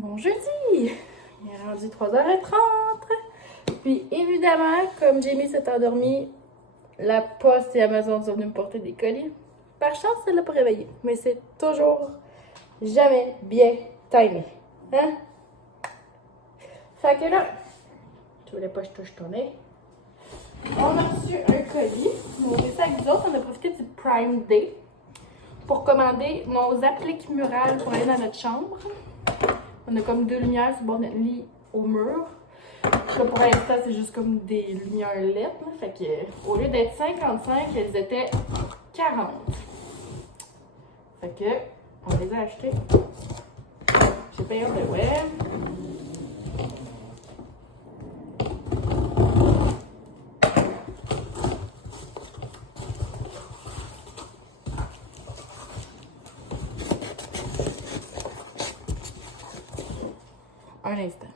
Bon jeudi! Il est rendu 3h30. Puis évidemment, comme Jamie s'est endormi, la poste et Amazon sont venus me porter des colis. Par chance, elle l'a pas réveillé. Mais c'est toujours jamais bien timé. Hein? Fait que là, tu voulais pas que je touche ton nez. On a reçu un colis. On a fait ça avec nous autres. On a profité du Prime Day pour commander nos appliques murales pour aller dans notre chambre. On a comme 2 lumières sur le bord de notre lit au mur. Là, pour l'instant, c'est juste comme des lumières LED. Là. Fait que, au lieu d'être 55, elles étaient 40. Fait que, on les a achetées. J'ai payé un de web. Un instant.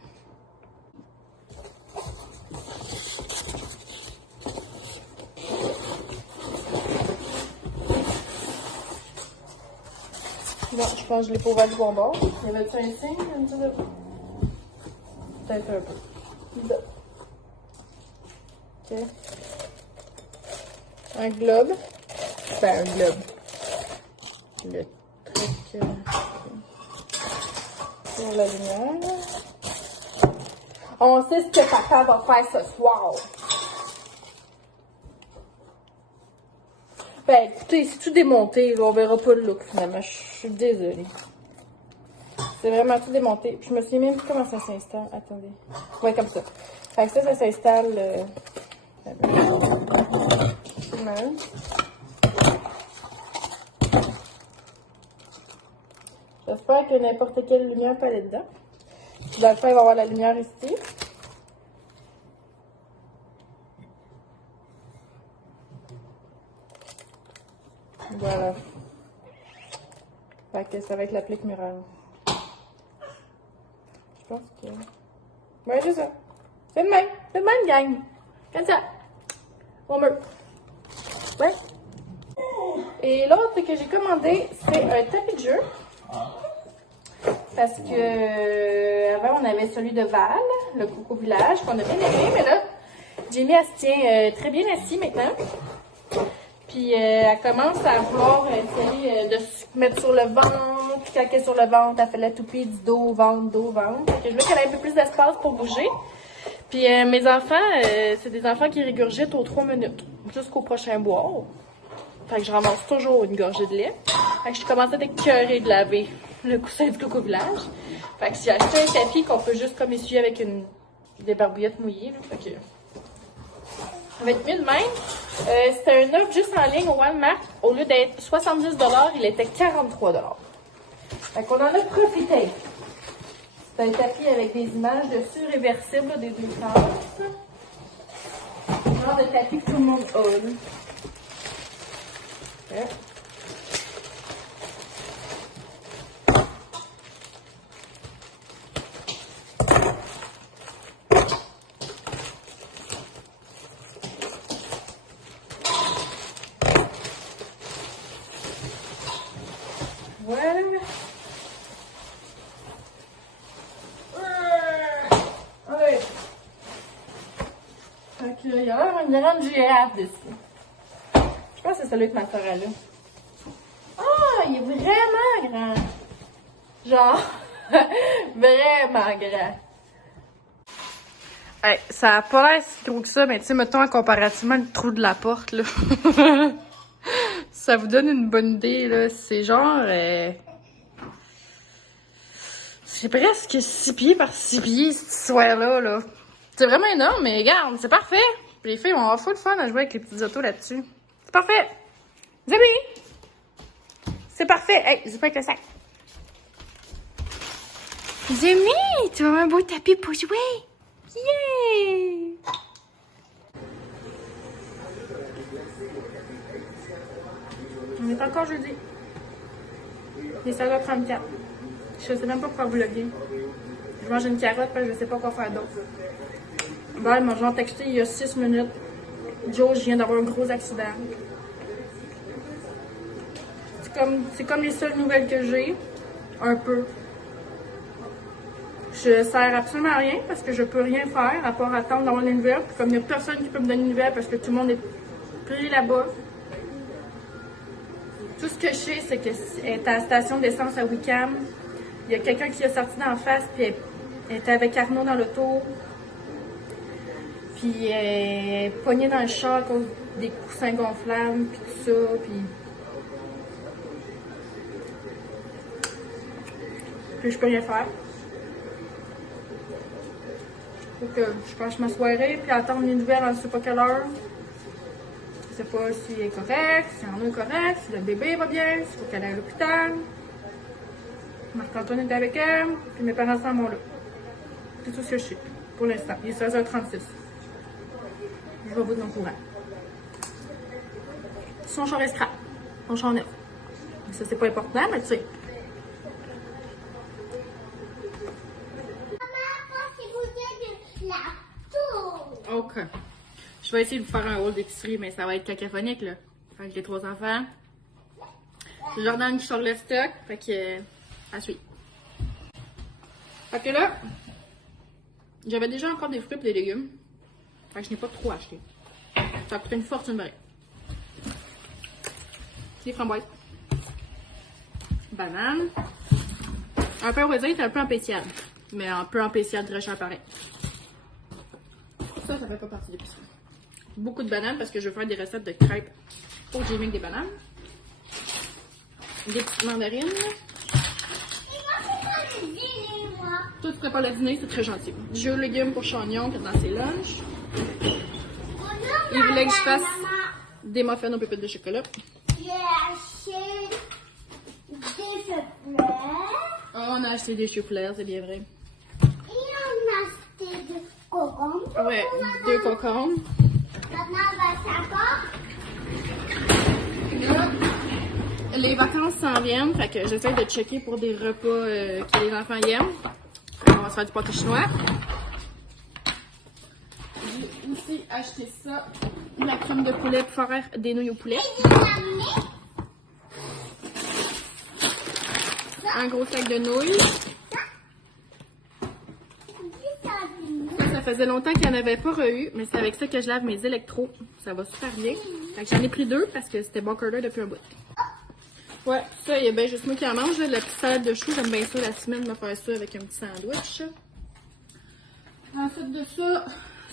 Non, je pense que je l'ai pas ouvert du bon bord. Y avait-tu un signe? Peut-être un peu. Là. Ok. Un globe. Ben, un globe. Le truc pour la lumière. On sait ce que papa va faire ce soir. Ben, écoutez, c'est tout démonté, là. On verra pas le look, finalement. Je suis désolée. C'est vraiment tout démonté. Je me souviens même plus comment ça s'installe. Attendez. Ouais, comme ça. Fait que ça s'installe... J'espère que n'importe quelle lumière peut aller dedans. Dans le fond, il va y avoir la lumière ici. Voilà. Fait que ça va être l'applique murale. Je pense que... Ouais, c'est ça. C'est le même. C'est le même, gang. Comme ça. Au mur. Ouais. Et l'autre que j'ai commandé, c'est un tapis de jeu. Parce que avant on avait celui de Val, le Coco Village, qu'on a bien aimé, mais là, Jamie, elle se tient très bien assise maintenant. Puis elle commence à vouloir essayer de se mettre sur le ventre. Puis quand elle est sur le ventre, elle fait la toupie du dos, ventre, dos, ventre. Fait que je veux qu'elle ait un peu plus d'espace pour bouger. Puis mes enfants, c'est des enfants qui régurgitent aux 3 minutes, jusqu'au prochain boire. Fait que je ramasse toujours une gorgée de lait. Fait que je commençais à écœurer de laver le coussin du Coco Village. Fait que j'ai acheté un tapis qu'on peut juste comme essuyer avec des barbouillettes mouillées. Là. Fait que ça va être mieux de même. C'était un offre juste en ligne au Walmart. Au lieu d'être 70 $, il était 43 $. Fait qu'on en a profité. C'est un tapis avec des images dessus réversibles là, des deux sens. Genre de tapis que tout le monde a. Là. Ouais. Voilà. Ouais. Fait que, il y a l'air une grande girafe dessus. Je pense que c'est celui que ma soeur a là. Ah, il est vraiment grand. Genre, vraiment grand. Hey, ça a pas l'air si gros que ça, mais tu sais, mettons, comparativement le trou de la porte, là. Ça vous donne une bonne idée, là. C'est genre... c'est presque 6 pieds par 6 pieds, cette histoire-là, là. C'est vraiment énorme, mais regarde, c'est parfait. Les filles vont avoir full fun à jouer avec les petites autos là-dessus. C'est parfait. Zébi! C'est parfait. Hey, j'ai pas avec le sac. Jamie, tu as un beau tapis pour jouer. Yeah! On est encore jeudi. Il est 16h34. Je sais même pas pourquoi vlogger. Je mange une carotte parce que je sais pas quoi faire d'autre. Bon, ils m'ont genre texté il y a 6 minutes. Joe, je viens d'avoir un gros accident. C'est comme les seules nouvelles que j'ai. Un peu. je sers absolument à rien parce que je peux rien faire à part attendre d'avoir les nouvelles. Puis comme il n'y a personne qui peut me donner une nouvelle parce que tout le monde est pris là-bas. Tout ce que je sais, c'est qu'elle est à la station d'essence à Wickham. Il y a quelqu'un qui est sorti d'en face, puis elle était avec Arnaud dans l'auto. Puis elle est pognée dans le char à cause des coussins gonflables, puis tout ça. Puis je peux rien faire. Faut que je passe ma soirée, puis attendre les nouvelles à je sais pas quelle heure. Je sais pas si elle est correcte, si Arnaud est correct, si le bébé va bien, s'il faut qu'elle aille à l'hôpital. Marc-Antoine est avec elle, puis mes parents sont là. C'est tout ce que je sais pour l'instant. Il est 16h36. Je vais vous tenir au courant. Son char est scrap. Son char neuf. Ça, c'est pas important, mais tu sais. Ok. Je vais essayer de vous faire un haul d'épicerie, mais ça va être cacophonique, là. Avec les 3 enfants. Jordan qui sort le stock, fait que... à suivre. Fait que là, j'avais déjà encore des fruits et des légumes. Fait que je n'ai pas trop acheté. Ça a coûté une fortune, pareil. Des framboises. Bananes. Un pain au raisin est un peu en spécial. Mais un peu en spécial très cher pareil. Ça fait pas partie de l'épicerie. Beaucoup de bananes parce que je veux faire des recettes de crêpes pour Jamie avec des bananes. Des petites mandarines. Tout prépare le dîner, c'est très gentil. Du jus aux légumes pour Chagnon qui est dans ses lunchs. Il voulait que je fasse des muffins aux pépites de chocolat. J'ai acheté des chocolats. Oh, on a acheté des choux-fleurs, c'est bien vrai. Et on a acheté des concombres. Ouais, 2 concombres. Maintenant, on va savoir. Là, les vacances s'en viennent, fait que j'essaie de checker pour des repas que les enfants y aiment. On va se faire du pâté chinois. J'ai aussi acheté ça, de la crème de poulet pour faire des nouilles au poulet. Un gros sac de nouilles. Ça faisait longtemps qu'il n'y en avait pas eu, mais c'est avec ça que je lave mes électros. Ça va super bien. Fait que j'en ai pris 2 parce que c'était bon curler depuis un bout. Ouais, ça, il y a bien juste moi qui en mange. Là, la petite salade de choux, j'aime bien ça la semaine, me faire ça avec un petit sandwich. Ensuite de ça,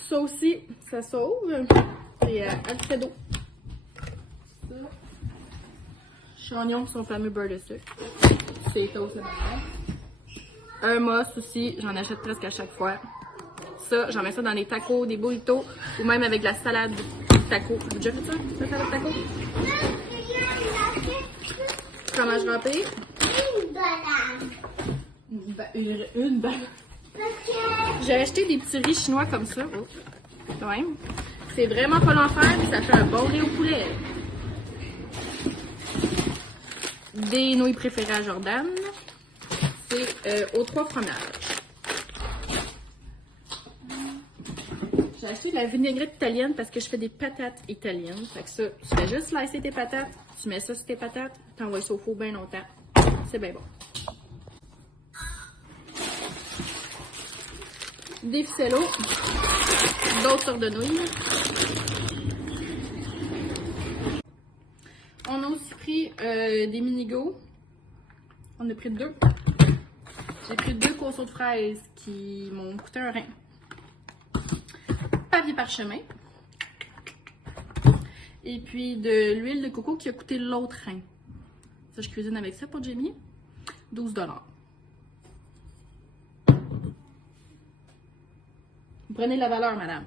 ça aussi, ça sauve. C'est Alfredo. Ça. Chagnon, son fameux beurre de sucre. C'est toast le matin. Un moss aussi, j'en achète presque à chaque fois. Ça, j'en mets ça dans les tacos, des burritos, ou même avec la salade taco. Vous avez déjà fait ça, la salade taco? Fromage râpé. Une banane. Une banane. J'ai acheté des petits riz chinois comme ça. Oh. Quand même. C'est vraiment pas l'enfer, puis ça fait un bon riz au poulet. Des nouilles préférées à Jordan. C'est aux 3 fromages. J'ai acheté de la vinaigrette italienne parce que je fais des patates italiennes. Fait que ça, tu fais juste slicer tes patates, tu mets ça sur tes patates, t'envoies ça au four bien longtemps. C'est bien bon. Des ficellos, d'autres sortes de nouilles. On a aussi pris des mini-go. On a pris 2. J'ai pris 2 corseaux de fraises qui m'ont coûté un rein. Papier parchemin. Et puis de l'huile de coco qui a coûté l'autre rein. Ça, je cuisine avec ça pour Jamie. 12 $. Vous prenez la valeur, madame.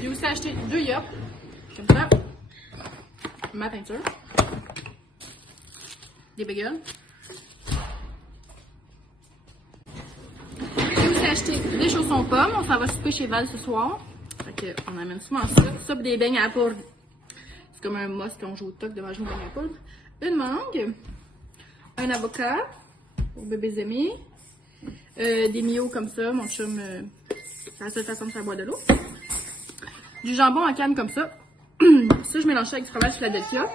J'ai aussi acheté 2 yop. Comme ça. Ma peinture. Des bagels. J'ai aussi acheté des chaussons pommes. On s'en va souper chez Val ce soir. Fait que on amène souvent ça. Ça pis des beignes à la poudre. C'est comme un mousse qu'on joue au toc de manger une beigne à poudre. Une mangue. Un avocat. Pour bébés aimés. Des mio comme ça. Mon chum, c'est la seule façon de faire boire de l'eau. Du jambon en canne comme ça. Ça, je mélange ça avec du fromage Philadelphia.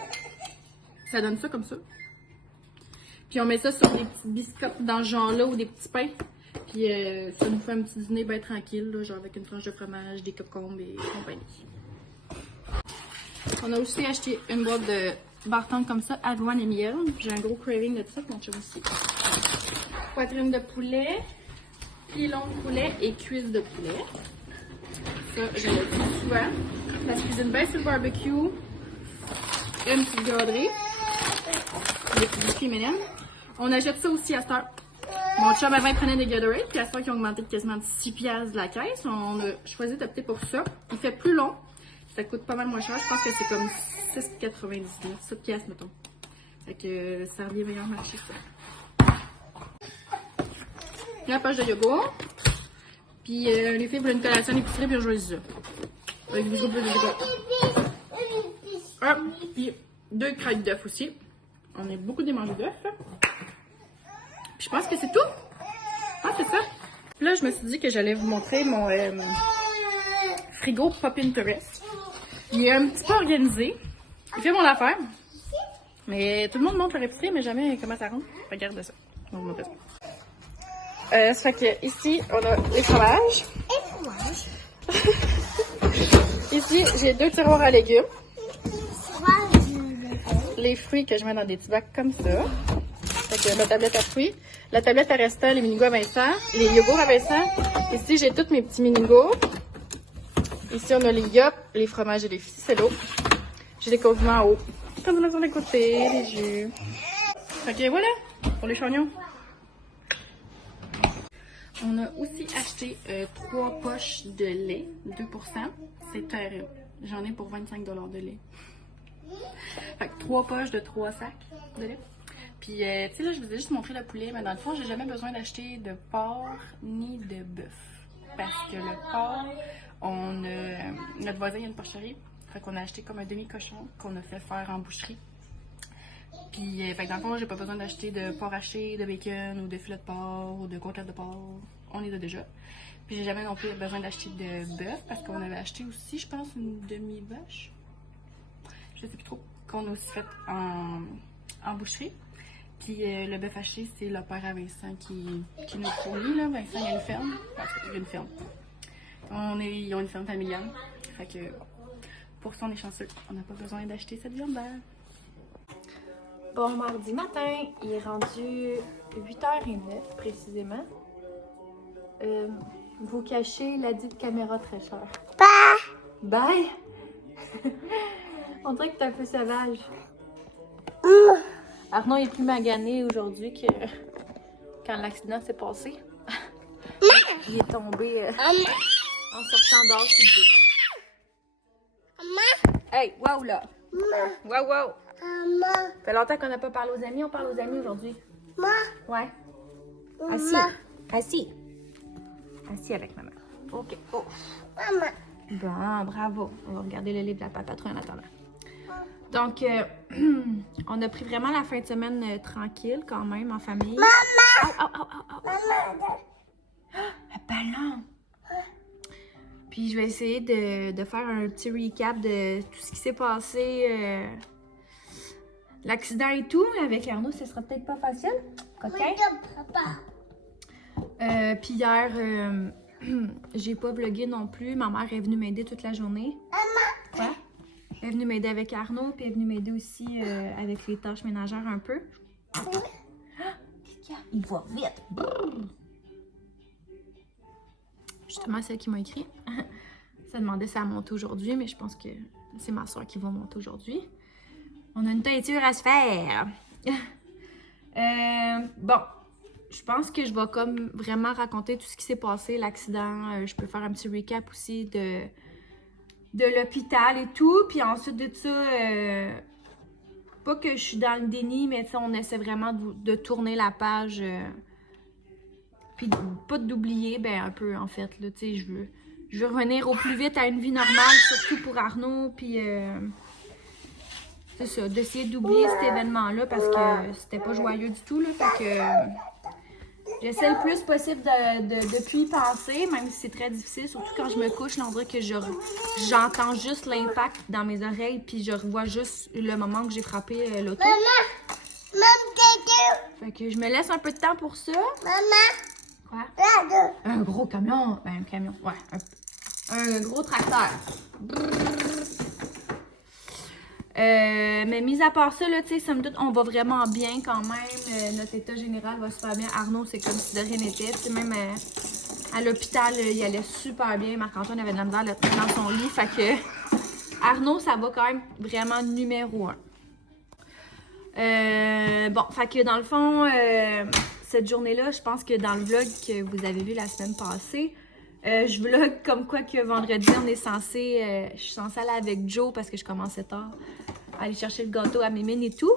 Ça donne ça comme ça. Puis on met ça sur des petites biscottes dans ce genre-là ou des petits pains. Puis ça nous fait un petit dîner bien tranquille, là, genre avec une tranche de fromage, des concombres et compagnie. On a aussi acheté une boîte de bartende comme ça, avoine et miel. J'ai un gros craving de ça, mon chum aussi. Poitrine de poulet, pilon de poulet et cuisse de poulet. Ça, je le dis souvent. Ça se cuisine bien sur le barbecue. Une petite garderie. Des petits biscuits M&M. On achète ça aussi à cette heure. Mon chum avant il prenait des Gatorade, puis à cette heure qui ont augmenté de quasiment 6 piastres de la caisse. On a choisi d'opter pour ça. Il fait plus long. Ça coûte pas mal moins cher. Je pense que c'est comme 6,99, 7 piastres mettons. Fait que ça revient meilleur marché ça. La page de yogourt. Puis les filles veulent une collation d'épicerie, puis on choisit ça. Avec du groupe de yogourt. Ah, puis 2 crêpes d'œufs aussi. On a beaucoup démangé d'œufs. Puis je pense que c'est tout. Ah, c'est ça. Puis là, je me suis dit que j'allais vous montrer mon frigo Pinterest. Il est un petit peu organisé. Il fait mon affaire. Mais tout le monde montre leur épicerie, mais jamais comment ça rentre. Regarde ça. On va vous montrer ça. Ça fait que ici, on a les fromages. Ici, j'ai 2 tiroirs à légumes. Les fruits que je mets dans des petits bacs comme ça. Fait que ma tablette à fruits. La tablette à restant, les mini-goûts à Vincent. Les yogourts à Vincent. Ici, j'ai tous mes petits mini-goûts. Ici, on a les yops, les fromages et les ficellos. J'ai des condiments en haut. Condiments sur les côtés, les jus. Fait que voilà, pour les chognons. On a aussi acheté 3 poches de lait, 2%. C'est j'en ai pour 25 $ de lait. Fait que 3 poches de 3 sacs de lait. Puis, tu sais, là, je vous ai juste montré le poulet, mais dans le fond, j'ai jamais besoin d'acheter de porc ni de bœuf. Parce que le porc, notre voisin, il y a une porcherie. Fait qu'on a acheté comme un demi-cochon qu'on a fait faire en boucherie. Puis, fait que dans le fond, j'ai pas besoin d'acheter de porc haché, de bacon, ou de filet de porc, ou de côtelettes de porc. On les a déjà. Puis, j'ai jamais non plus besoin d'acheter de bœuf, parce qu'on avait acheté aussi, je pense, une demi-vache. Je sais plus trop, qu'on a aussi fait en boucherie. Puis le bœuf haché, c'est le père à Vincent qui nous fournit, là. Vincent, il y a une ferme. Parce qu'il y a une ferme. Ils ont une ferme familiale. Fait que pour ça, on est chanceux. On n'a pas besoin d'acheter cette viande-là. Bon mardi matin, il est rendu 8h09 précisément. Vous cachez la dite caméra très chère. Bye! On dirait que t'es un peu sauvage. Arnaud est plus magané aujourd'hui que quand l'accident s'est passé. Il est tombé en sortant dehors sur le béton. Hey, wow là! Wow, wow! Ça fait longtemps qu'on n'a pas parlé aux amis. On parle aux amis aujourd'hui. Ouais. Assis. Assis avec maman. OK. Oh. Bon, bravo. On va regarder le livre de la patatrouille en attendant. Donc, on a pris vraiment la fin de semaine tranquille quand même en famille. Maman! Un ballon! Puis je vais essayer de faire un petit recap de tout ce qui s'est passé. L'accident et tout. Avec Arnaud, ce sera peut-être pas facile. OK? Puis hier, j'ai pas vlogué non plus. Ma mère est venue m'aider toute la journée. Quoi? Elle est venue m'aider avec Arnaud, puis elle est venue m'aider aussi avec les tâches ménagères un peu. Il va vite! Justement, celle qui m'a écrit. Ça demandait si elle montait aujourd'hui, mais je pense que c'est ma soeur qui va monter aujourd'hui. On a une teinture à se faire. Bon, je pense que je vais comme vraiment raconter tout ce qui s'est passé, l'accident. Je peux faire un petit recap aussi de l'hôpital et tout. Puis ensuite de ça, pas que je suis dans le déni, mais on essaie vraiment de tourner la page. Puis pas d'oublier, ben un peu en fait, là, tu sais, je veux revenir au plus vite à une vie normale, surtout pour Arnaud, puis c'est ça, d'essayer d'oublier cet événement-là parce que c'était pas joyeux du tout, là, fait que j'essaie le plus possible de plus y penser, même si c'est très difficile, surtout quand je me couche, là, on dirait que j'entends juste l'impact dans mes oreilles, puis je revois juste le moment que j'ai frappé l'auto. Fait que je me laisse un peu de temps pour ça. Maman, Quoi? regarde. Un gros camion. Ben, un camion. Ouais. Un gros tracteur. Mais mis à part ça, là, tu sais, somme toute, on va vraiment bien quand même. Notre état général va super bien. Arnaud, c'est comme si de rien n'était. Tu sais, même à l'hôpital, il allait super bien. Marc-Antoine avait de la misère à le tenir dans son lit. Fait que Arnaud, ça va quand même vraiment numéro 1. Bon, fait que dans le fond, cette journée-là, je pense que dans le vlog que vous avez vu la semaine passée, je vlog comme quoi que vendredi, je suis censée aller avec Joe parce que je commençais tard, aller chercher le gâteau à Mimine et tout.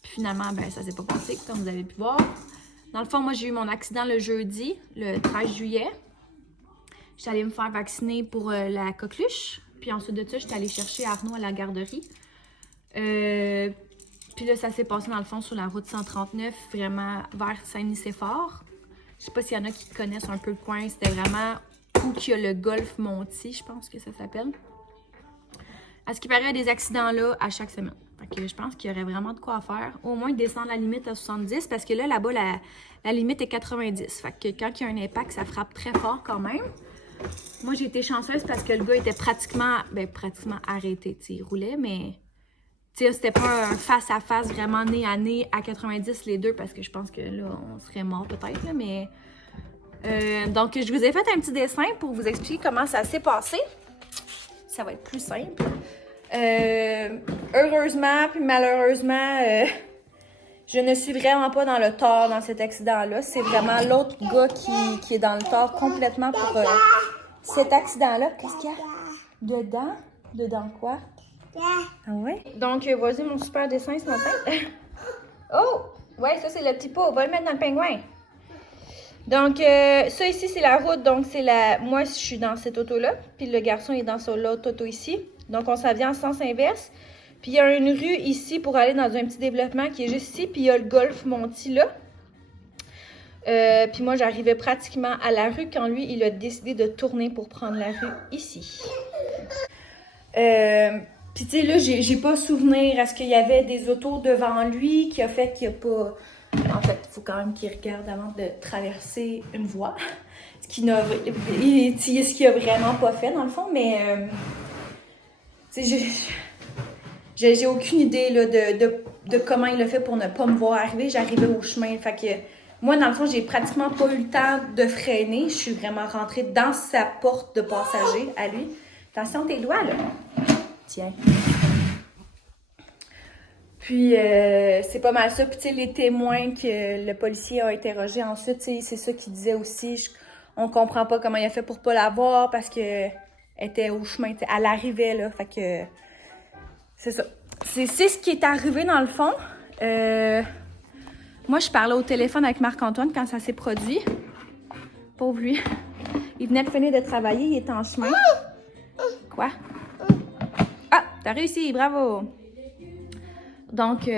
Puis finalement, ben ça s'est pas passé, comme vous avez pu voir. Dans le fond, moi, j'ai eu mon accident le jeudi, le 13 juillet. J'étais allée me faire vacciner pour la coqueluche. Puis ensuite de ça, j'étais allée chercher Arnaud à la garderie. Puis là, ça s'est passé dans le fond sur la route 139, vraiment vers Saint-Nicéphore. Je sais pas s'il y en a qui connaissent un peu le coin. C'était vraiment où qu'il y a le golfe Monty, je pense que ça s'appelle. À ce qui paraît, il y a des accidents là à chaque semaine. Fait que je pense qu'il y aurait vraiment de quoi faire. Au moins descendre la limite à 70 parce que là, là-bas, la limite est 90. Fait que quand il y a un impact, ça frappe très fort quand même. Moi, j'ai été chanceuse parce que le gars était pratiquement arrêté. T'sais, il roulait, mais c'était pas un face-à-face vraiment nez à nez à 90 les deux parce que je pense que là, on serait mort peut-être, là, mais... donc, je vous ai fait un petit dessin pour vous expliquer comment ça s'est passé. Ça va être plus simple. Heureusement, puis malheureusement, je ne suis vraiment pas dans le tort dans cet accident-là. C'est vraiment l'autre gars qui est dans le tort complètement pour cet accident-là. Qu'est-ce qu'il y a? Dedans? Dedans quoi? Ah ouais? Donc, voici mon super dessin ce matin. Oh! Ouais, ça, c'est le petit pot. On va le mettre dans le pingouin. Donc, ça ici, c'est la route. Donc, c'est la... Moi, je suis dans cette auto-là. Puis le garçon est dans l'autre auto ici. Donc, on s'en vient en sens inverse. Puis, il y a une rue ici pour aller dans un petit développement qui est juste ici. Puis, il y a le golfe Monty là. Puis, moi, j'arrivais pratiquement à la rue quand lui, il a décidé de tourner pour prendre la rue ici. Puis, tu sais, là, j'ai pas souvenir. Est-ce qu'il y avait des autos devant lui qui a fait qu'il n'y a pas... En fait, il faut quand même qu'il regarde avant de traverser une voie. Ce qu'il a vraiment pas fait, dans le fond. Mais, tu sais, j'ai aucune idée là, de comment il a fait pour ne pas me voir arriver. J'arrivais au chemin. Fait que moi, dans le fond, j'ai pratiquement pas eu le temps de freiner. Je suis vraiment rentrée dans sa porte de passager à lui. Attention tes doigts, là. Tiens. Puis, c'est pas mal ça. Puis, tu sais, les témoins que le policier a interrogés ensuite, tu sais, c'est ça qu'il disait aussi. On comprend pas comment il a fait pour pas la voir parce que elle était au chemin, elle arrivait, là. Fait que, c'est ça. C'est ce qui est arrivé, dans le fond. Moi, je parlais au téléphone avec Marc-Antoine quand ça s'est produit. Pauvre lui. Il venait de finir de travailler, il était en chemin. Quoi? Ah, t'as réussi, bravo! Donc,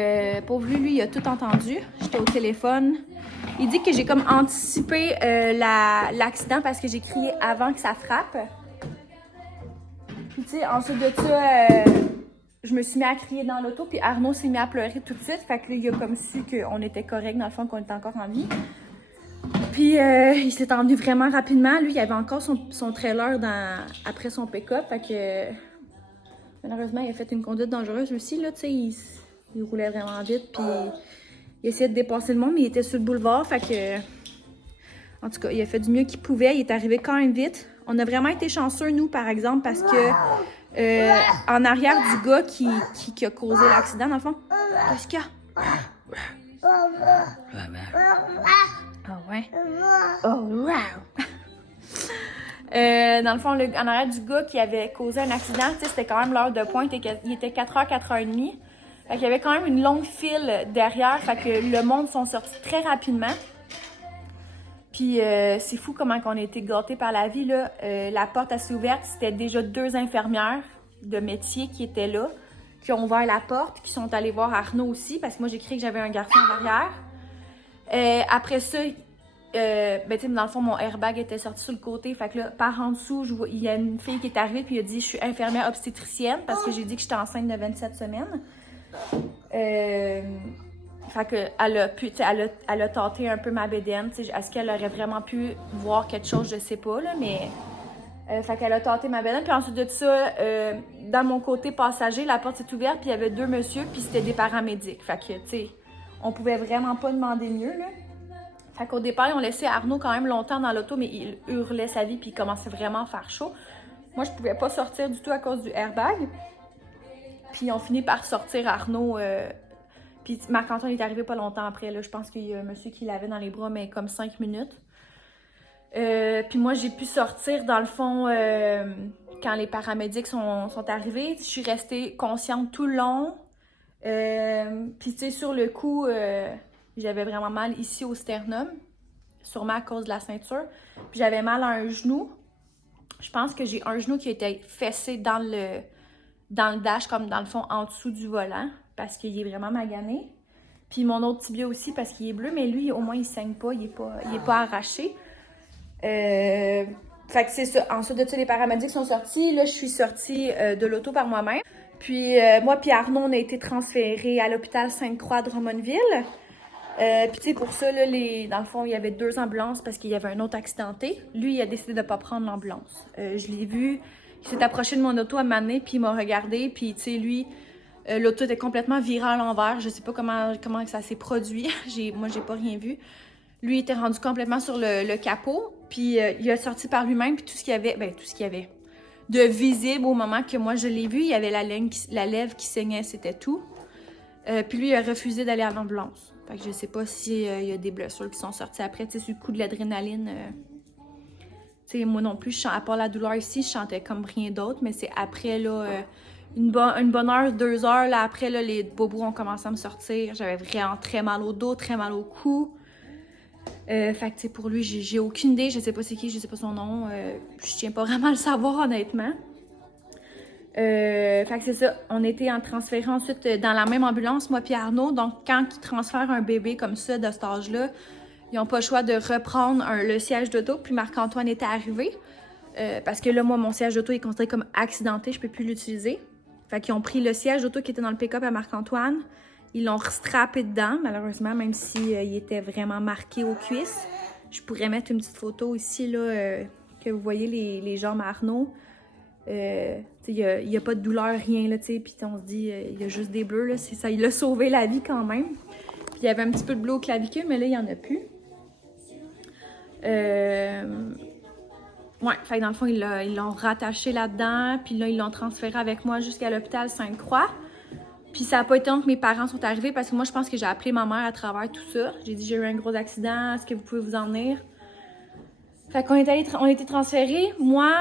pauvre lui, il a tout entendu. J'étais au téléphone. Il dit que j'ai comme anticipé l'accident parce que j'ai crié avant que ça frappe. Puis, tu sais, ensuite de ça, je me suis mis à crier dans l'auto. Puis Arnaud s'est mis à pleurer tout de suite. Fait que là, il a comme su qu'on était correct, dans le fond, qu'on était encore en vie. Puis, il s'est envenu vraiment rapidement. Lui, il avait encore son trailer après son pick-up. Fait que, malheureusement, il a fait une conduite dangereuse aussi, là, tu sais. Il roulait vraiment vite, puis il essayait de dépasser le monde, mais il était sur le boulevard, fait que... En tout cas, il a fait du mieux qu'il pouvait, il est arrivé quand même vite. On a vraiment été chanceux, nous, par exemple, parce que en arrière du gars qui a causé l'accident, dans le fond, qu'est-ce qu'il y a? Ah ouais? Oh, wow! Dans le fond, en arrière du gars qui avait causé un accident, c'était quand même l'heure de pointe, il était 4h, 4h30. Fait qu'il y avait quand même une longue file derrière, fait que le monde sont sortis très rapidement. Puis c'est fou comment on a été gâtés par la vie, là. La porte assez ouverte, c'était déjà 2 infirmières de métier qui étaient là, qui ont ouvert la porte, qui sont allées voir Arnaud aussi, parce que moi j'ai crié que j'avais un garçon derrière. Après ça, ben tu sais, dans le fond, mon airbag était sorti sur le côté, fait que là, par en dessous, il y a une fille qui est arrivée, puis elle a dit « Je suis infirmière obstétricienne », parce que j'ai dit que j'étais enceinte de 27 semaines. Fait que elle a tâté un peu ma bédaine. Est-ce qu'elle aurait vraiment pu voir quelque chose? Je sais pas, là, mais... fait qu'elle a tâté ma bédaine. Puis ensuite de ça, dans mon côté passager, la porte s'est ouverte, puis il y avait 2 messieurs, puis c'était des paramédics. Fait que, tu sais, on pouvait vraiment pas demander mieux, là. Fait qu'au départ, ils ont laissé Arnaud quand même longtemps dans l'auto, mais il hurlait sa vie, puis il commençait vraiment à faire chaud. Moi, je pouvais pas sortir du tout à cause du airbag. Puis ils ont fini par sortir Arnaud. Puis Marc-Antoine est arrivé pas longtemps après. Là. Je pense qu'il y a un monsieur qui l'avait dans les bras, mais comme 5 minutes. Puis moi, j'ai pu sortir, dans le fond, quand les paramédics sont arrivés. Je suis restée consciente tout le long. Puis tu sais, sur le coup, j'avais vraiment mal ici au sternum, sûrement à cause de la ceinture. Puis j'avais mal à un genou. Je pense que j'ai un genou qui a été fessé dans le dash, comme dans le fond, en dessous du volant, parce qu'il est vraiment magané. Puis mon autre tibia aussi, parce qu'il est bleu, mais lui, au moins, il saigne pas, il est pas arraché. Fait que c'est ça. Ensuite de ça, les paramédics sont sortis. Là, je suis sortie de l'auto par moi-même. Puis moi puis Arnaud, on a été transférés à l'hôpital Sainte-Croix de Drummondville. Puis tu sais, pour ça, là, dans le fond, il y avait 2 ambulances parce qu'il y avait un autre accidenté. Lui, il a décidé de pas prendre l'ambulance. Je l'ai vu, il s'est approché de mon auto à un moment donné, puis il m'a regardé, puis tu sais, lui, l'auto était complètement virée à l'envers. Je sais pas comment ça s'est produit. Moi, j'ai pas rien vu. Lui, il était rendu complètement sur le capot, puis il a sorti par lui-même, puis tout ce qu'il y avait de visible au moment que moi je l'ai vu, il y avait la lèvre qui saignait, c'était tout. Puis lui, il a refusé d'aller à l'ambulance. Fait que je sais pas s'il y a des blessures qui sont sorties après. Tu sais, sur le coup de l'adrénaline, tu sais, moi non plus, à part la douleur ici, je chantais comme rien d'autre, mais c'est après, là, une bonne heure, 2 heures, là, après, là, les bobos ont commencé à me sortir. J'avais vraiment très mal au dos, très mal au cou. Fait que, tu sais, pour lui, j'ai aucune idée. Je sais pas c'est qui, je sais pas son nom. Je tiens pas vraiment à le savoir, honnêtement. Fait que c'est ça. On était transférés ensuite dans la même ambulance, moi puis Arnaud. Donc, quand ils transfèrent un bébé comme ça, de cet âge-là, ils n'ont pas le choix de reprendre le siège d'auto. Puis Marc-Antoine était arrivé. Parce que là, moi, mon siège d'auto est considéré comme accidenté. Je peux plus l'utiliser. Fait qu'ils ont pris le siège d'auto qui était dans le pick-up à Marc-Antoine. Ils l'ont restrappé dedans, malheureusement, même s'il était vraiment marqué aux cuisses. Je pourrais mettre une petite photo ici, là, que vous voyez les jambes à Arnaud. Il n'y a pas de douleur, rien, là, tu sais. Puis on se dit, il y a juste des bleus, là. Ça, il a sauvé la vie quand même. Puis il y avait un petit peu de bleu au clavicule, mais là, il n'y en a plus. Ouais, fait que dans le fond, ils l'ont rattaché là-dedans. Puis là, ils l'ont transféré avec moi jusqu'à l'hôpital Sainte-Croix. Puis ça n'a pas été long que mes parents sont arrivés parce que moi, je pense que j'ai appelé ma mère à travers tout ça. J'ai dit, j'ai eu un gros accident, est-ce que vous pouvez vous en venir? Fait qu'on on a été transférés. Moi,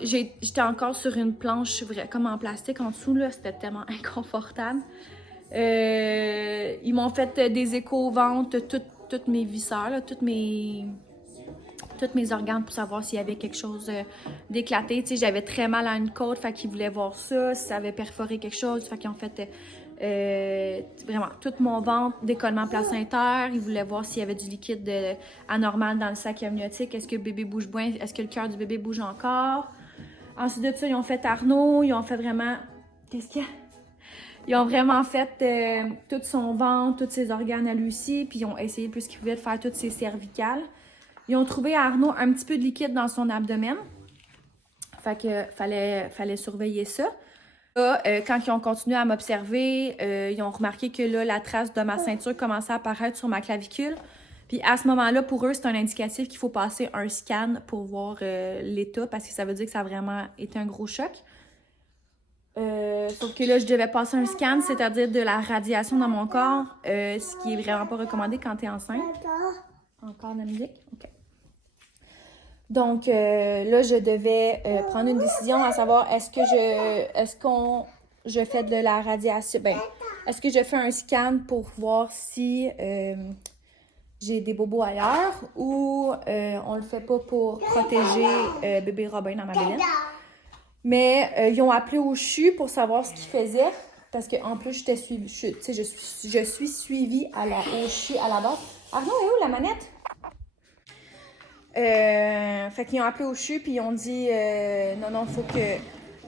j'étais encore sur une planche comme en plastique en dessous, là. C'était tellement inconfortable. Ils m'ont fait des échos au ventre, toutes mes viscères, là, tous mes organes pour savoir s'il y avait quelque chose d'éclaté. Tu sais, j'avais très mal à une côte, fait qu'ils voulaient voir ça, si ça avait perforé quelque chose. Fait qu'ils ont fait vraiment tout mon ventre, décollement placentaire. Ils voulaient voir s'il y avait du liquide anormal dans le sac amniotique. Est-ce que le bébé bouge bien? Est-ce que le cœur du bébé bouge encore? Ensuite de ça, ils ont fait Arnaud. Ils ont fait vraiment... Qu'est-ce qu'il y a? Ils ont vraiment fait tout son ventre, tous ses organes à lui aussi. Puis ils ont essayé le plus qu'ils pouvaient de faire toutes ses cervicales. Ils ont trouvé à Arnaud un petit peu de liquide dans son abdomen. Fait que fallait surveiller ça. Là, quand ils ont continué à m'observer, ils ont remarqué que là, la trace de ma ceinture commençait à apparaître sur ma clavicule. Puis à ce moment-là, pour eux, c'est un indicatif qu'il faut passer un scan pour voir l'état, parce que ça veut dire que ça a vraiment été un gros choc. Sauf que là, je devais passer un scan, c'est-à-dire de la radiation dans mon corps, ce qui est vraiment pas recommandé quand t'es enceinte. Encore de la musique? OK. Donc là, je devais prendre une décision à savoir est-ce que je fais de la radiation, est-ce que je fais un scan pour voir si j'ai des bobos ailleurs ou on le fait pas pour protéger bébé Robin dans ma bédaine. Mais ils ont appelé au CHU pour savoir ce qu'ils faisaient parce qu'en plus, je suis suivie au CHU à la base. Arnaud, est où la manette? Fait qu'ils ont appelé au CHU puis ils ont dit non, faut que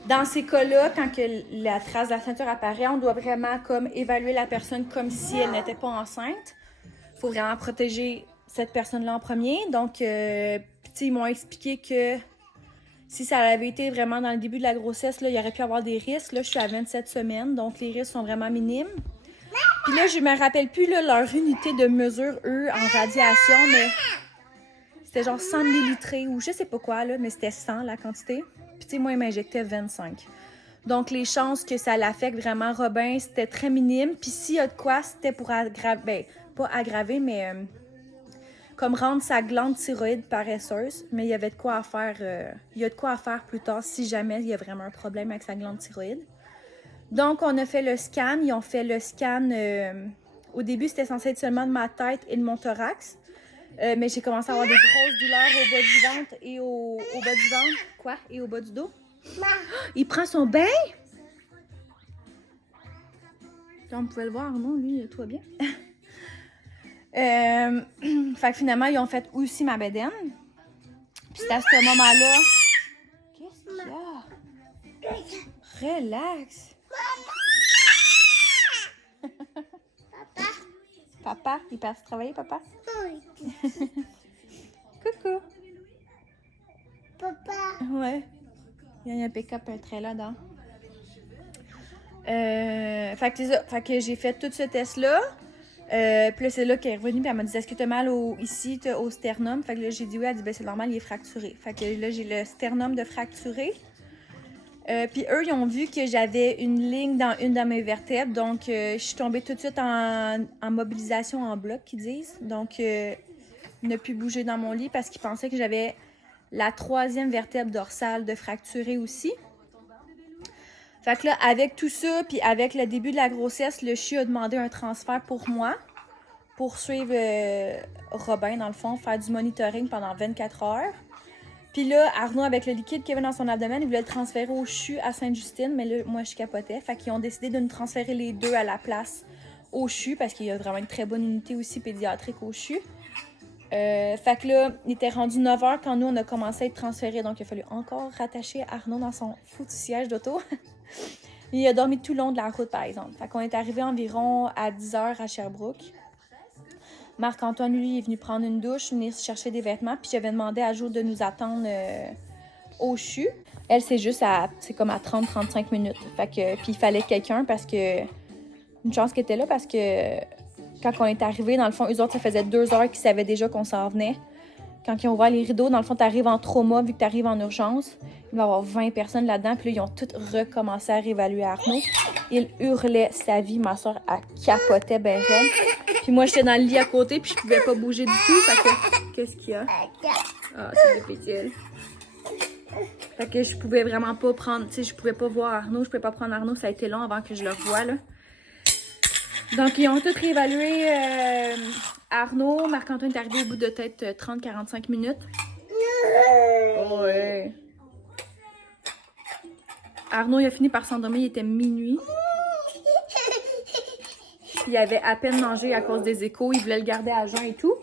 dans ces cas-là, quand que la trace de la ceinture apparaît, on doit vraiment comme évaluer la personne comme si elle n'était pas enceinte. Il faut vraiment protéger cette personne-là en premier. Donc, ils m'ont expliqué que si ça avait été vraiment dans le début de la grossesse, là, il y aurait pu avoir des risques. Là, je suis à 27 semaines, donc les risques sont vraiment minimes. Puis là, je me rappelle plus là, leur unité de mesure, eux, en radiation, mais c'était genre 100 millilitres ou je sais pas quoi, là, mais c'était 100 la quantité. Puis tu sais, moi, ils m'injectaient 25. Donc, les chances que ça l'affecte vraiment Robin, c'était très minime. Puis s'il y a de quoi, c'était pour aggraver, ben, pas aggraver, mais comme rendre sa glande thyroïde paresseuse. Mais il y avait de quoi à faire, il y a de quoi à faire plus tard si jamais il y a vraiment un problème avec sa glande thyroïde. Donc, on a fait le scan. Ils ont fait le scan. Au début, c'était censé être seulement de ma tête et de mon thorax. Mais j'ai commencé à avoir des grosses douleurs au bas du ventre et au bas du ventre. Quoi? Et au bas du dos. Il prend son bain? Comme vous pouvez le voir, non, lui, tout va bien. Fait que finalement, ils ont fait aussi ma bédaine. Puis c'est à ce moment-là... Qu'est-ce qu'il y a? Relax. Papa. Papa, il est parti travailler, papa? Oui. Coucou. Papa. Ouais. Il y a un pick-up, un trailer dedans. Fait que c'est ça. Fait que j'ai fait tout ce test-là. Puis là, c'est là qu'elle est revenue. Puis elle m'a dit, est-ce que t'as mal ici, au sternum? Fait que là, j'ai dit oui. Elle dit, ben c'est normal, il est fracturé. Fait que là, j'ai le sternum de fracturé. Puis eux, ils ont vu que j'avais une ligne dans une de mes vertèbres. Donc, je suis tombée tout de suite en mobilisation en bloc, qu'ils disent. Donc, ne plus bouger dans mon lit parce qu'ils pensaient que j'avais la 3e vertèbre dorsale de fracturée aussi. Fait que là, avec tout ça, puis avec le début de la grossesse, le CHU a demandé un transfert pour moi, pour suivre Robin, dans le fond, faire du monitoring pendant 24 heures. Puis là, Arnaud, avec le liquide qu'il avait dans son abdomen, il voulait le transférer au CHU à Sainte-Justine, mais là, moi, je capotais. Fait qu'ils ont décidé de nous transférer les deux à la place au CHU, parce qu'il y a vraiment une très bonne unité aussi pédiatrique au CHU. Fait que là, il était rendu 9h quand nous, on a commencé à être transférés. Donc, il a fallu encore rattacher Arnaud dans son foutu siège d'auto. Il a dormi tout le long de la route, par exemple. Fait qu'on est arrivé environ à 10h à Sherbrooke. Marc-Antoine, lui, est venu prendre une douche, venir chercher des vêtements. Puis j'avais demandé à Jo de nous attendre au CHU. Elle, c'est comme à 30-35 minutes. Fait que, puis il fallait quelqu'un parce que... Une chance qu'elle était là parce que... Quand on est arrivé, dans le fond, eux autres, ça faisait 2 heures qu'ils savaient déjà qu'on s'en venait. Quand ils ont ouvert les rideaux, dans le fond, t'arrives en trauma, vu que t'arrives en urgence. Il va y avoir 20 personnes là-dedans. Puis là, ils ont toutes recommencé à réévaluer Arnaud. Il hurlait sa vie. Ma soeur, elle capotait ben raide. Puis moi, j'étais dans le lit à côté, puis je pouvais pas bouger du tout. Fait que, qu'est-ce qu'il y a? Ah, c'est difficile. Fait que je pouvais vraiment pas prendre, tu sais, je pouvais pas voir Arnaud. Je pouvais pas prendre Arnaud. Ça a été long avant que je le revoie, là. Donc, ils ont tous réévalué Arnaud. Marc-Antoine est arrivé au bout de peut-être 30-45 minutes. Ouais. Arnaud, il a fini par s'endormir, il était minuit. Il avait à peine mangé à cause des échos. Il voulait le garder à jeun et tout.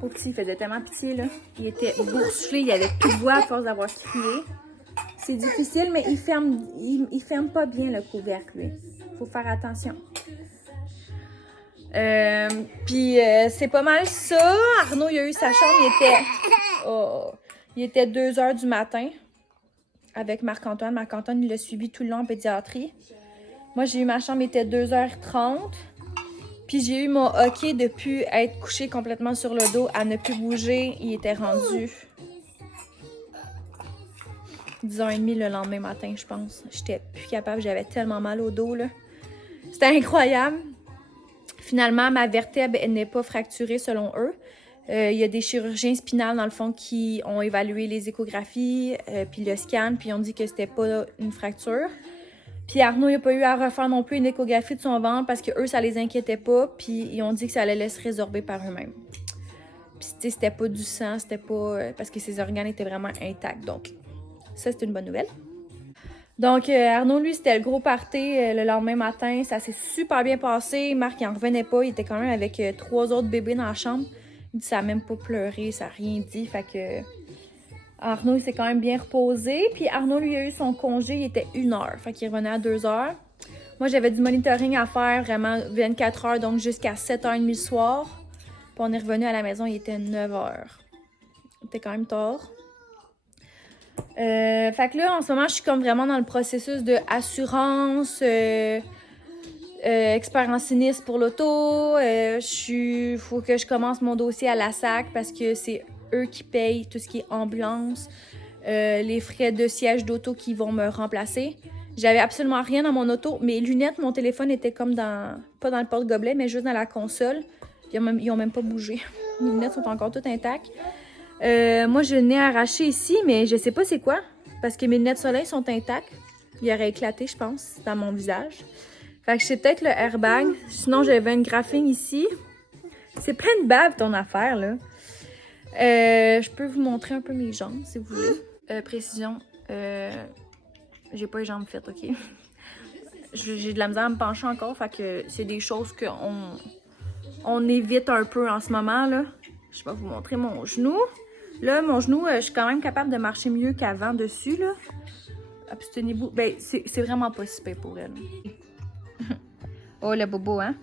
Pauvre petit, il faisait tellement pitié, là. Il était boursouflé, il avait plus de voix à force d'avoir crié. C'est difficile, mais il ferme pas bien le couvercle, lui. Faut faire attention. Puis c'est pas mal ça. Arnaud, il a eu sa chambre, il était 2h du matin avec Marc-Antoine. Marc-Antoine, il l'a suivi tout le long en pédiatrie. Moi, j'ai eu ma chambre, il était 2h30. Puis j'ai eu mon hockey de plus être couché complètement sur le dos, à ne plus bouger. Il était rendu 10h30 le lendemain matin, je pense. J'étais plus capable, j'avais tellement mal au dos, là. C'était incroyable. Finalement, ma vertèbre, elle n'est pas fracturée selon eux. Il y a des chirurgiens spinales, dans le fond, qui ont évalué les échographies, puis le scan, puis ils ont dit que c'était pas une fracture. Puis Arnaud, il n'a pas eu à refaire non plus une échographie de son ventre parce que eux, ça les inquiétait pas, puis ils ont dit que ça allait se résorber par eux-mêmes. Puis tu sais, c'était pas du sang, c'était pas... parce que ses organes étaient vraiment intacts, donc ça, c'est une bonne nouvelle. Donc, Arnaud, lui, c'était le gros party le lendemain matin. Ça s'est super bien passé. Marc, il en revenait pas. Il était quand même avec 3 autres bébés dans la chambre. Il dit ça n'a même pas pleuré, ça n'a rien dit. Fait que... Arnaud, il s'est quand même bien reposé. Puis Arnaud, lui, a eu son congé, il était 1 heure. Fait qu'il revenait à 2 heures. Moi, j'avais du monitoring à faire vraiment 24 heures, donc jusqu'à 7h30 le soir. Puis on est revenu à la maison, il était 9 heures. C'était quand même tard. Fait que là, en ce moment, je suis comme vraiment dans le processus de assurance, expert en sinistre pour l'auto. Faut que je commence mon dossier à la SAC parce que c'est eux qui payent tout ce qui est ambulance, les frais de siège d'auto qui vont me remplacer. J'avais absolument rien dans mon auto. Mes lunettes, mon téléphone était comme pas dans le porte-gobelet, mais juste dans la console. Ils ont même pas bougé. Mes lunettes sont encore toutes intactes. Moi, j'ai le nez arraché ici, mais je sais pas c'est quoi. Parce que mes lunettes de soleil sont intactes. Il aurait éclaté, je pense, dans mon visage. Fait que c'est peut-être le airbag. Sinon, j'avais une graphine ici. C'est plein de bave, ton affaire, là. Je peux vous montrer un peu mes jambes, si vous voulez. Précision. J'ai pas les jambes faites, OK? J'ai de la misère à me pencher encore. Fait que c'est des choses qu'on évite un peu en ce moment, là. Je vais vous montrer mon genou. Là, mon genou, je suis quand même capable de marcher mieux qu'avant dessus, là. Abstenez-vous. Ben, c'est vraiment pas si pire pour elle. Oh, le bobo, hein?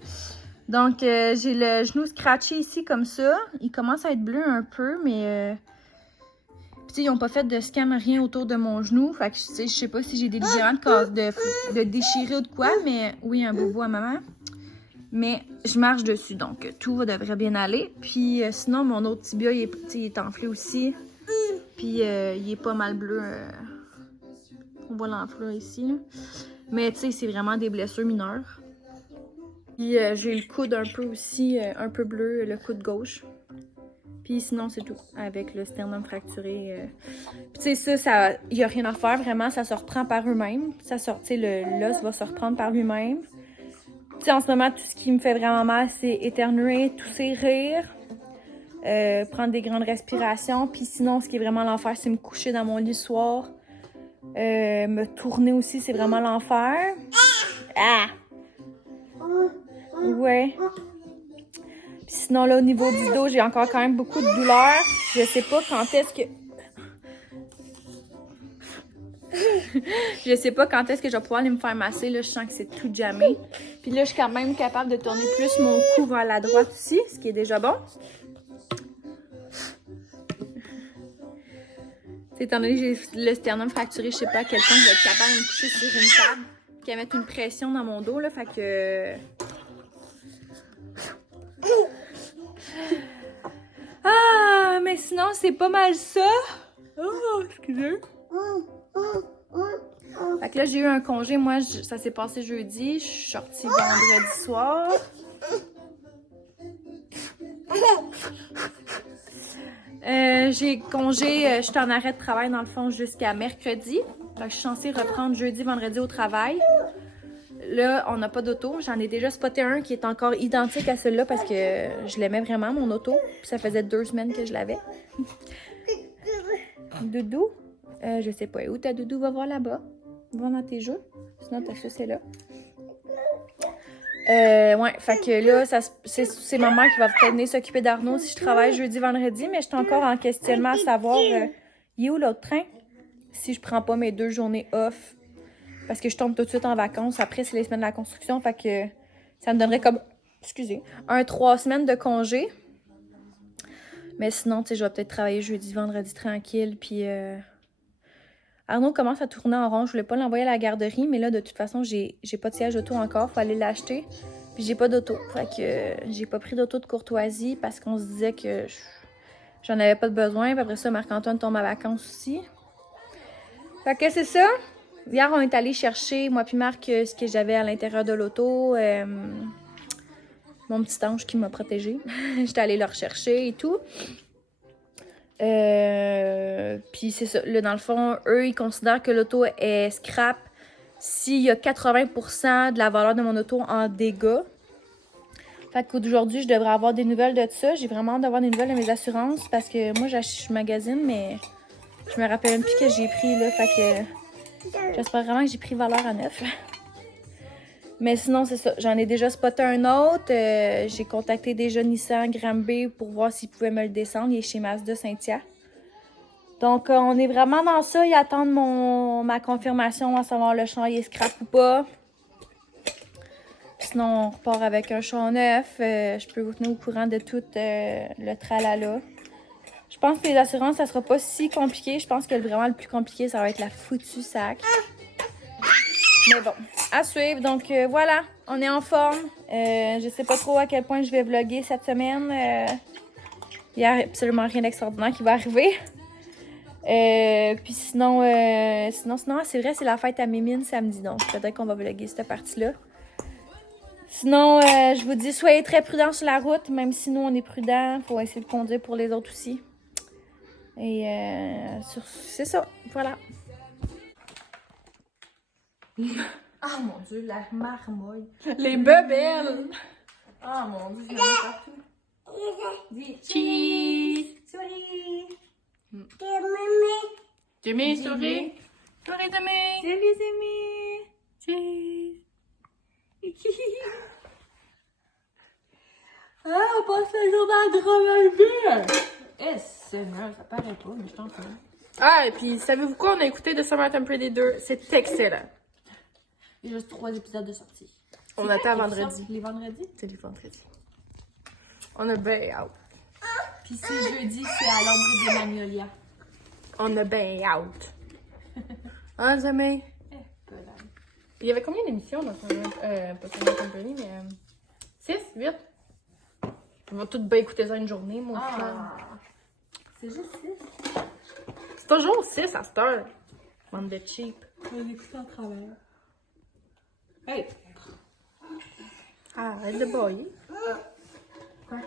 Donc, j'ai le genou scratché ici, comme ça. Il commence à être bleu un peu, mais... Puis, ils n'ont pas fait de scan, rien autour de mon genou. Fait que, je sais pas si j'ai des ligaments de déchirer ou de quoi, mais oui, un bobo à maman. Mais je marche dessus, donc tout devrait bien aller. Puis sinon, mon autre tibia, il est enflé aussi. Puis il est pas mal bleu. On voit l'enflure ici, là. Mais tu sais, c'est vraiment des blessures mineures. Puis j'ai le coude un peu aussi, un peu bleu, le coude gauche. Puis sinon, c'est tout, avec le sternum fracturé. Puis tu sais, ça, il n'y a rien à faire, vraiment, ça se reprend par eux-mêmes. L'os va se reprendre par lui-même. Tu sais, en ce moment, tout ce qui me fait vraiment mal, c'est éternuer, tousser, rire, prendre des grandes respirations. Puis sinon, ce qui est vraiment l'enfer, c'est me coucher dans mon lit le soir. Me tourner aussi, c'est vraiment l'enfer. Ah! Ouais. Puis sinon, là, au niveau du dos, j'ai encore quand même beaucoup de douleur. Je sais pas quand est-ce que... Je sais pas quand est-ce que je vais pouvoir aller me faire masser. Là, je sens que c'est tout jammé. Puis là, je suis quand même capable de tourner plus mon cou vers la droite aussi, ce qui est déjà bon. Étant donné que j'ai le sternum fracturé, je sais pas à quel point je vais être capable de me coucher sur une table qui va mettre une pression dans mon dos. Là, fait que... Ah, mais sinon, c'est pas mal ça. Oh, excusez. Fait que là, j'ai eu un congé. Moi, ça s'est passé jeudi. Je suis sortie vendredi soir. J'ai congé. Je suis en arrêt de travail, dans le fond, jusqu'à mercredi. Fait que je suis censée reprendre jeudi, vendredi au travail. Là, on n'a pas d'auto. J'en ai déjà spoté un qui est encore identique à celui-là parce que je l'aimais vraiment, mon auto. Puis ça faisait 2 semaines que je l'avais. Doudou? Je sais pas où ta Doudou. Va voir là-bas. Va dans tes jeux. Sinon, ta suce est là. Ouais, fait que là, c'est ma mère qui va peut-être venir s'occuper d'Arnaud si je travaille jeudi, vendredi. Mais je suis encore en questionnement à savoir, il est où l'autre train? Si je prends pas mes 2 journées off. Parce que je tombe tout de suite en vacances. Après, c'est les semaines de la construction. Fait que ça me donnerait comme, 3 semaines de congé. Mais sinon, tu sais, je vais peut-être travailler jeudi, vendredi tranquille. Puis Arnaud commence à tourner en rond. Je voulais pas l'envoyer à la garderie. Mais là, de toute façon, j'ai pas de siège auto encore. Faut aller l'acheter. Puis j'ai pas d'auto. Fait que j'ai pas pris d'auto de courtoisie parce qu'on se disait que j'en avais pas de besoin. Puis après ça, Marc-Antoine tombe à vacances aussi. Fait que c'est ça. Hier, on est allé chercher, moi puis Marc, ce que j'avais à l'intérieur de l'auto. Mon petit ange qui m'a protégée. J'étais allée le rechercher et tout. Puis c'est ça. Là, dans le fond, eux, ils considèrent que l'auto est scrap s'il y a 80% de la valeur de mon auto en dégâts. Fait qu'aujourd'hui, je devrais avoir des nouvelles de ça. J'ai vraiment hâte d'avoir des nouvelles de mes assurances parce que moi, je magasine, mais je me rappelle même plus que j'ai pris, là. Fait que... J'espère vraiment que j'ai pris valeur à 9. Mais sinon, c'est ça. J'en ai déjà spoté un autre. J'ai contacté déjà Nissan Granby pour voir s'ils pouvaient me le descendre. Il est chez Mazda Saint-Hyacinthe. Donc, on est vraiment dans ça. Ils attendent ma confirmation à savoir le champ est scrap ou pas. Sinon, on repart avec un champ neuf. Je peux vous tenir au courant de tout le tralala. Je pense que les assurances, ça sera pas si compliqué. Je pense que vraiment le plus compliqué, ça va être la foutue sac. Mais bon, à suivre. Donc voilà, on est en forme. Je sais pas trop à quel point je vais vlogger cette semaine. Il n'y a absolument rien d'extraordinaire qui va arriver. Puis sinon, c'est vrai, c'est la fête à Mémine samedi. Donc peut-être qu'on va vlogger cette partie-là. Sinon, je vous dis, soyez très prudents sur la route. Même si nous, on est prudents, il faut essayer de conduire pour les autres aussi. Et c'est ça, voilà. Ah mon Dieu, la marmoille. Les bebelles! Ah mon Dieu, il y en a partout. Dis cheese! Souris! Jimmy, souris! Souris, Jimmy! Salut les amis! Cheese! Ah, on passe la journée à travailler! Eh, Seigneur, ça paraît pas, mais je t'en prie. Ah, et puis savez-vous quoi? On a écouté The Summertime Pretty 2. C'est excellent. Il y a juste 3 épisodes de sortie. On attend vendredi. Les vendredis? C'est les vendredis. On a bien out. Puis c'est jeudi, c'est à l'ombre des magnolias. On a bien out. Hein, Jimmy? Il y avait combien d'émissions dans pas Summertime Pretty, mais 6, 8? On va tout bien écouter ça une journée, mon frère. C'est juste 6. C'est toujours 6 à cette heure. Bande de cheap. On l'écoute en travers. Hey! Arrête de bailler. Quoi?